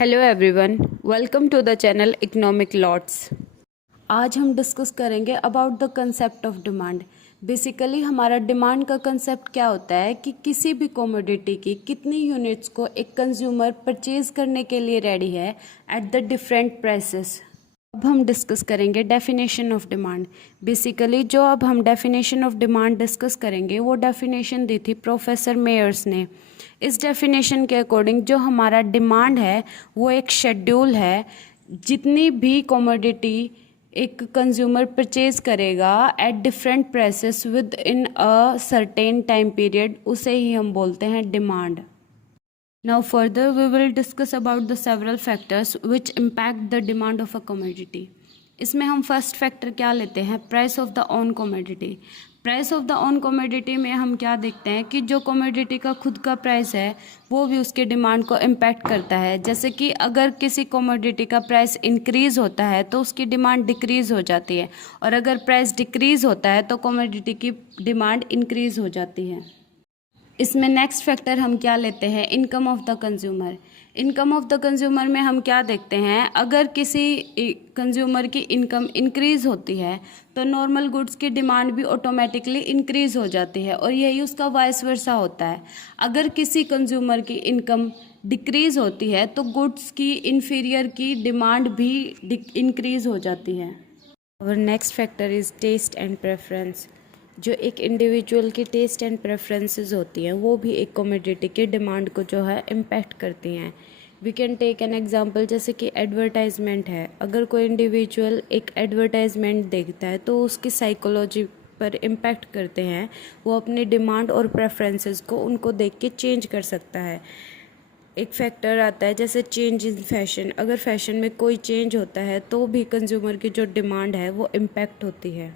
Hello everyone, welcome to the channel economic lots. आज हम discuss करेंगे about the concept of demand. Basically हमारा demand का concept क्या होता है कि किसी भी कमोडिटी की कितनी यूनिट्स को एक कंज्यूमर परचेज करने के लिए रेडी है एट द डिफरेंट प्राइसेस। अब हम डिस्कस करेंगे डेफिनेशन ऑफ डिमांड। बेसिकली जो अब हम डेफिनेशन ऑफ डिमांड डिस्कस करेंगे वो डेफिनेशन दी थी प्रोफेसर मेयर्स ने। इस डेफिनेशन के अकॉर्डिंग जो हमारा डिमांड है वो एक शेड्यूल है। जितनी भी कमोडिटी एक कंज्यूमर परचेज करेगा at different prices with in a certain time period, उसे ही हम बोलते हैं demand. Now further we will discuss about the several factors which impact the demand of a commodity. इसमें हम फर्स्ट फैक्टर क्या लेते हैं, price of the on commodity. Price of the on commodity में हम क्या देखते हैं कि जो कमोडिटी का खुद का प्राइस है वो भी उसके डिमांड को इम्पैक्ट करता है। जैसे कि अगर किसी कमोडिटी का प्राइस इंक्रीज होता है तो उसकी डिमांड डिक्रीज हो जाती है, और अगर प्राइस डिक्रीज होता है तो कमोडिटी की डिमांड इंक्रीज हो जाती है। इसमें नेक्स्ट फैक्टर हम क्या लेते हैं, income of the consumer. Income of the consumer में हम क्या देखते हैं, अगर किसी कंज्यूमर की इनकम इंक्रीज होती है तो नॉर्मल गुड्स की डिमांड भी ऑटोमेटिकली इंक्रीज हो जाती है, और यही उसका वाइस वर्सा होता है। अगर किसी कंज्यूमर की इनकम डिक्रीज होती है तो गुड्स की इन्फीरियर की डिमांड भी इंक्रीज हो जाती है। और next factor is taste and preference. जो एक इंडिविजुअल की टेस्ट एंड प्रेफरेंसेस होती हैं वो भी एक कमोडिटी की डिमांड को जो है इम्पैक्ट करती हैं। We can take an example, जैसे कि एडवर्टाइजमेंट है। अगर कोई इंडिविजुअल एक एडवर्टाइजमेंट देखता है तो उसकी साइकोलॉजी पर इम्पैक्ट करते हैं, वो अपनी डिमांड और प्रेफरेंसेस को उनको देख के चेंज कर सकता है। एक फैक्टर आता है जैसे चेंज इन फैशन। अगर फैशन में कोई चेंज होता है तो भी कंज्यूमर की जो डिमांड है वो इम्पैक्ट होती है।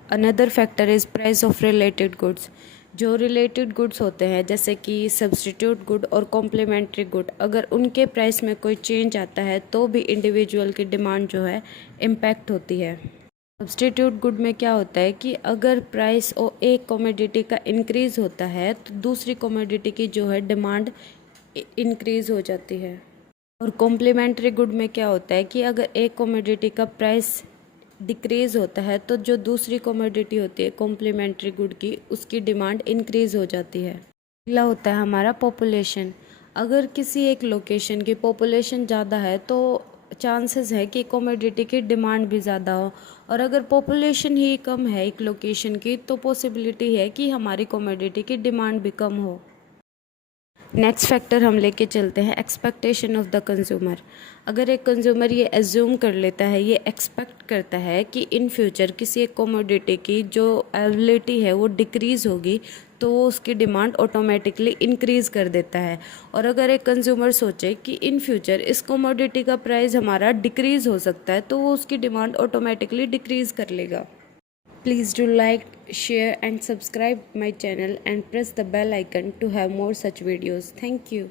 Another factor is price of related goods. जो रिलेटेड गुड्स होते हैं जैसे कि सब्स्टिट्यूट गुड और कॉम्प्लीमेंट्री गुड, अगर उनके प्राइस में कोई चेंज आता है तो भी इंडिविजुअल की डिमांड जो है इम्पैक्ट होती है। सब्स्टिट्यूट गुड में क्या होता है कि अगर प्राइस और एक कमोडिटी का इंक्रीज़ होता है तो दूसरी कमोडिटी की जो है डिमांड इंक्रीज़ हो जाती है। और कॉम्प्लीमेंट्री गुड में क्या होता है कि अगर एक कमोडिटी का प्राइस डिक्रीज़ होता है तो जो दूसरी कमोडिटी होती है कॉम्प्लीमेंट्री गुड की, उसकी डिमांड इंक्रीज़ हो जाती है। अगला होता है हमारा पॉपुलेशन। अगर किसी एक लोकेशन की पॉपुलेशन ज़्यादा है तो चांसेस है कि कमोडिटी की डिमांड भी ज़्यादा हो, और अगर पॉपुलेशन ही कम है एक लोकेशन की तो पॉसिबिलिटी है कि हमारी कमोडिटी की डिमांड भी कम हो। नेक्स्ट फैक्टर हम लेके चलते हैं एक्सपेक्टेशन ऑफ द कंज्यूमर। अगर एक कंज्यूमर ये एज्यूम कर लेता है, ये एक्सपेक्ट करता है कि इन फ्यूचर किसी एक कमोडिटी की जो अवेलेबिलिटी है वो डिक्रीज़ होगी तो वो उसकी डिमांड ऑटोमेटिकली इंक्रीज़ कर देता है। और अगर एक कंज्यूमर सोचे कि इन फ्यूचर इस कमोडिटी का प्राइस हमारा डिक्रीज़ हो सकता है तो वो उसकी डिमांड ऑटोमेटिकली डिक्रीज़ कर लेगा। Please do like, share and subscribe my channel and press the bell icon to have more such videos. Thank you.